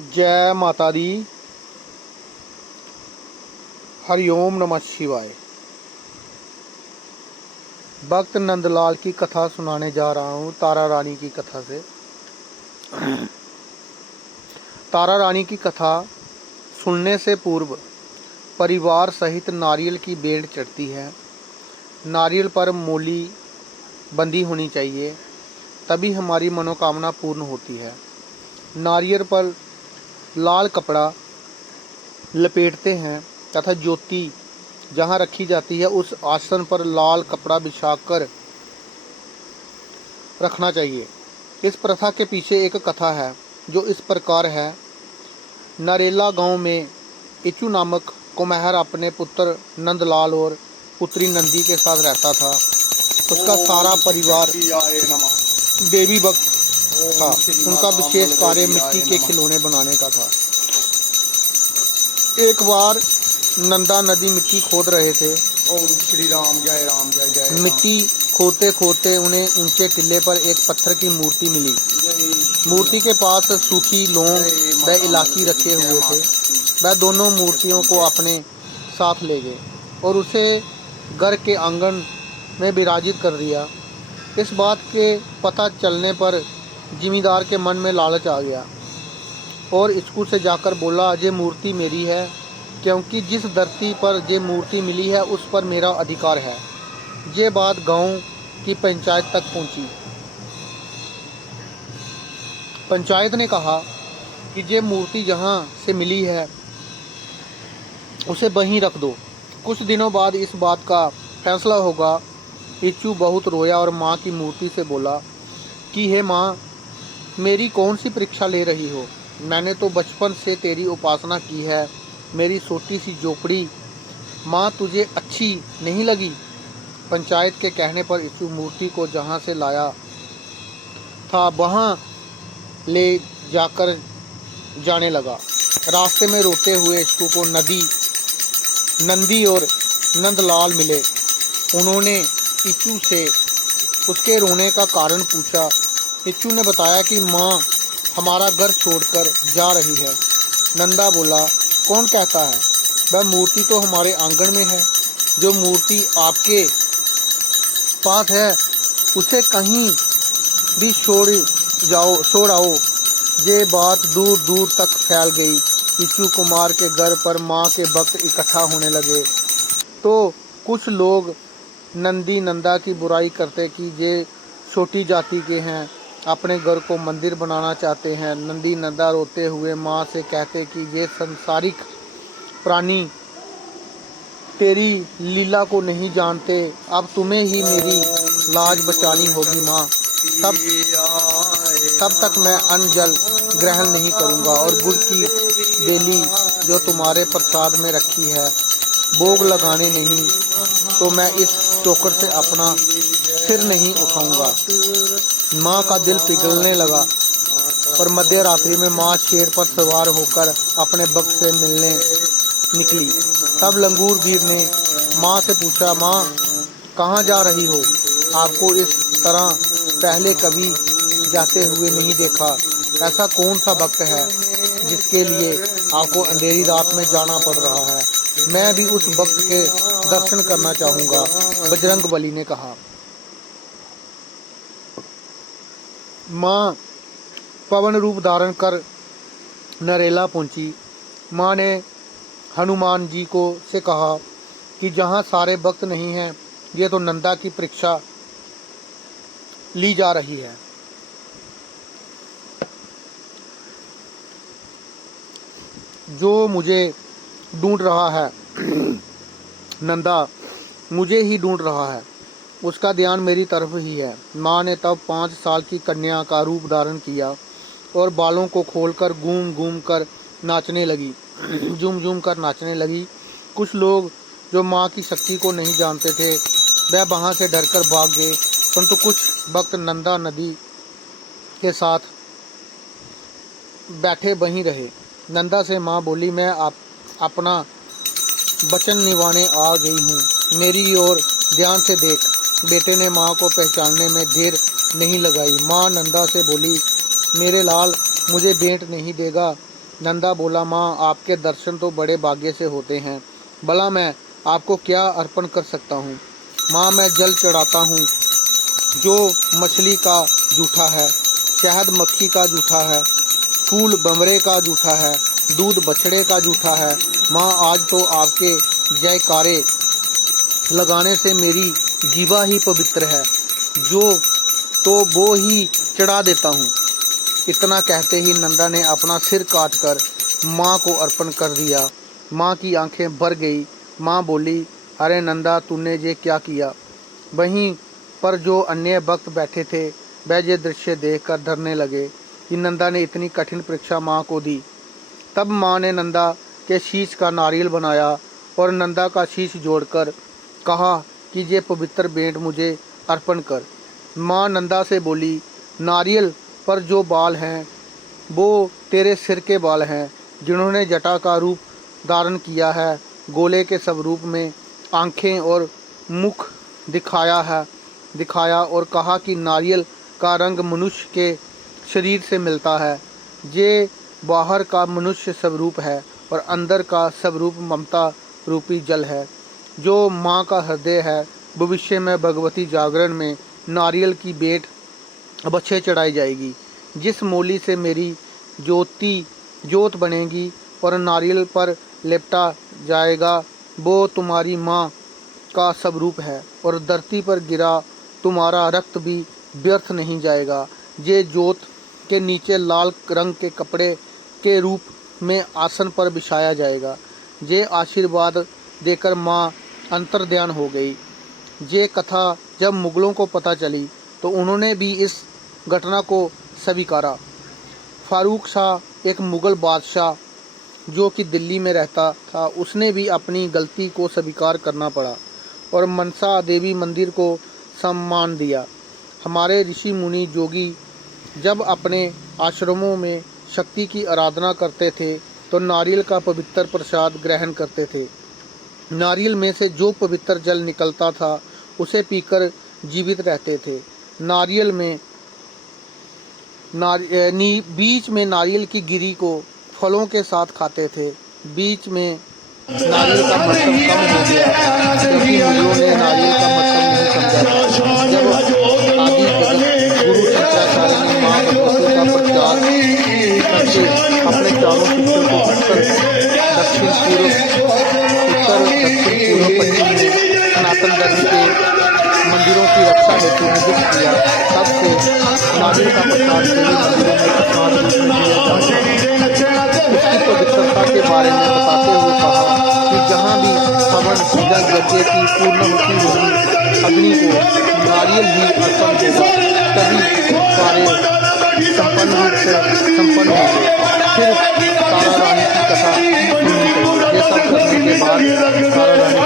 जय माता दी। हरिओम नमः शिवाय। भक्त नंदलाल की कथा सुनाने जा रहा हूँ तारा रानी की कथा से। तारा रानी की कथा सुनने से पूर्व परिवार सहित नारियल की बेल चढ़ती है। नारियल पर मोली बंधी होनी चाहिए, तभी हमारी मनोकामना पूर्ण होती है। नारियल पर लाल कपड़ा लपेटते हैं तथा ज्योति जहाँ रखी जाती है उस आसन पर लाल कपड़ा बिछाकर रखना चाहिए। इस प्रथा के पीछे एक कथा है जो इस प्रकार है। नरेला गांव में इचू नामक कुम्हार अपने पुत्र नंदलाल और पुत्री नंदी के साथ रहता था। उसका सारा परिवार देवी भक्त था। उनका विशेष कार्य मिट्टी के खिलौने बनाने का था। एक बार नंदा नदी मिट्टी खोद रहे थे। ओम श्री राम जय राम जय जय। मिट्टी खोदते खोदते उन्हें ऊंचे टिल्ले पर एक पत्थर की मूर्ति मिली। मूर्ति के पास सूखी लौंग व इलायची रखे हुए थे। वह दोनों मूर्तियों को अपने साथ ले गए और उसे घर के आंगन में विराजित कर दिया। इस बात के पता चलने पर जिमीदार के मन में लालच आ गया और स्कूल से जाकर बोला, ये मूर्ति मेरी है, क्योंकि जिस धरती पर ये मूर्ति मिली है उस पर मेरा अधिकार है। ये बात गांव की पंचायत तक पहुंची। पंचायत ने कहा कि ये मूर्ति जहां से मिली है उसे वहीं रख दो। कुछ दिनों बाद इस बात का फैसला होगा। इच्चू बहुत रोया और माँ की मूर्ति से बोला कि हे माँ, मेरी कौन सी परीक्षा ले रही हो? मैंने तो बचपन से तेरी उपासना की है। मेरी छोटी सी झोपड़ी माँ तुझे अच्छी नहीं लगी? पंचायत के कहने पर इच्चू मूर्ति को जहाँ से लाया था वहाँ ले जाकर जाने लगा। रास्ते में रोते हुए इच्चू को नंदी और नंदलाल मिले। उन्होंने इच्चू से उसके रोने का कारण पूछा। इच्चू ने बताया कि माँ हमारा घर छोड़कर जा रही है। नंदा बोला, कौन कहता है? वह मूर्ति तो हमारे आंगन में है। जो मूर्ति आपके पास है उसे कहीं भी छोड़ आओ। ये बात दूर दूर तक फैल गई। इच्चू कुमार के घर पर माँ के भक्त इकट्ठा होने लगे तो कुछ लोग नंदी नंदा की बुराई करते कि ये छोटी जाति के हैं, अपने घर को मंदिर बनाना चाहते हैं। नंदी नंदा रोते हुए माँ से कहते कि ये संसारिक प्राणी तेरी लीला को नहीं जानते। अब तुम्हें ही मेरी लाज बचानी होगी माँ। तब तक मैं अन्न जल ग्रहण नहीं करूँगा और गुड़ की बेली जो तुम्हारे प्रसाद में रखी है भोग लगाने नहीं तो मैं इस चोकर से अपना सिर नहीं उठाऊंगा। माँ का दिल पिघलने लगा और मध्य रात्रि में माँ शेर पर सवार होकर अपने भक्त से मिलने निकली। तब लंगूर वीर ने माँ से पूछा, माँ कहाँ जा रही हो? आपको इस तरह पहले कभी जाते हुए नहीं देखा। ऐसा कौन सा भक्त है जिसके लिए आपको अंधेरी रात में जाना पड़ रहा है? मैं भी उस भक्त के दर्शन करना चाहूँगा, बजरंगबली ने कहा। माँ पवन रूप धारण कर नरेला पहुंची। माँ ने हनुमान जी को से कहा कि जहाँ सारे भक्त नहीं हैं, ये तो नंदा की परीक्षा ली जा रही है। जो मुझे ढूंढ रहा है नंदा मुझे ही ढूंढ रहा है, उसका ध्यान मेरी तरफ ही है। माँ ने तब 5 साल की कन्या का रूप धारण किया और बालों को खोलकर घूम घूम कर नाचने लगी, झूम झूम कर नाचने लगी। कुछ लोग जो माँ की शक्ति को नहीं जानते थे वह वहाँ से डरकर भाग गए, परंतु कुछ भक्त नंदा नदी के साथ बैठे वहीं रहे। नंदा से माँ बोली, मैं अपना वचन निभाने आ गई हूँ, मेरी ओर ध्यान से देख। बेटे ने माँ को पहचानने में देर नहीं लगाई। माँ नंदा से बोली, मेरे लाल मुझे भेंट नहीं देगा? नंदा बोला, माँ आपके दर्शन तो बड़े भाग्य से होते हैं, भला मैं आपको क्या अर्पण कर सकता हूँ। माँ मैं जल चढ़ाता हूँ जो मछली का जूठा है, शहद मक्खी का जूठा है, फूल बमरे का जूठा है, दूध बछड़े का जूठा है। माँ आज तो आपके जयकारे लगाने से मेरी जीवा ही पवित्र है, जो तो वो ही चढ़ा देता हूँ। इतना कहते ही नंदा ने अपना सिर काटकर माँ को अर्पण कर दिया। माँ की आंखें भर गई। माँ बोली, अरे नंदा तूने ये क्या किया। वहीं पर जो अन्य भक्त बैठे थे वह ये दृश्य देखकर डरने लगे कि नंदा ने इतनी कठिन परीक्षा माँ को दी। तब माँ ने नंदा के शीश का नारियल बनाया और नंदा का शीश जोड़कर कहा कि ये पवित्र भेंट मुझे अर्पण कर। माँ नंदा से बोली, नारियल पर जो बाल हैं वो तेरे सिर के बाल हैं, जिन्होंने जटा का रूप धारण किया है, गोले के स्वरूप में आंखें और मुख दिखाया और कहा कि नारियल का रंग मनुष्य के शरीर से मिलता है। ये बाहर का मनुष्य स्वरूप है और अंदर का स्वरूप ममता रूपी जल है, जो माँ का हृदय है। भविष्य में भगवती जागरण में नारियल की भेंट बछे चढ़ाई जाएगी, जिस मोली से मेरी जोत बनेगी और नारियल पर लिपटा जाएगा वो तुम्हारी माँ का स्वरूप है, और धरती पर गिरा तुम्हारा रक्त भी व्यर्थ नहीं जाएगा। ये जोत के नीचे लाल रंग के कपड़े के रूप में आसन पर बिछाया जाएगा। ये आशीर्वाद देकर माँ अंतर्ध्यान हो गई। ये कथा जब मुगलों को पता चली तो उन्होंने भी इस घटना को स्वीकारा। फारूक शाह एक मुग़ल बादशाह जो कि दिल्ली में रहता था, उसने भी अपनी गलती को स्वीकार करना पड़ा और मनसा देवी मंदिर को सम्मान दिया। हमारे ऋषि मुनि जोगी जब अपने आश्रमों में शक्ति की आराधना करते थे तो नारियल का पवित्र प्रसाद ग्रहण करते थे। नारियल में से जो पवित्र जल निकलता था उसे पीकर जीवित रहते थे। नारियल में बीच में नारियल की गिरी को फलों के साथ खाते थे। बीच में नारियल का मतलब कम हो गया क्योंकि मुगलों ने नारियल का मतलब नहीं समझा। जब आदि जगत गुरु शंकराचार्य ने माँ भगवती का प्रचार करके अपने चारों शिष्यों को उत्तर दक्षिण पश्चिम में सनातन धर्म के मंदिरों की रक्षा हेतु नियुक्त किया, तब से नारियल का प्रसाद देवी मंदिरों में प्रसाद रूप में दिया जाता है। उसकी पवित्रता के बारे में बताते हुए कहा कि जहाँ भी हवन यज्ञ की पूर्णाहुति होगी, अग्नि को नारियल ही अर्पण होगा, तभी कार्य संपन्न रूप से संपन्न होंगे। फिर तारा रानी की कथा सुननी चाहिए। ये सब करने के बाद तारा रानी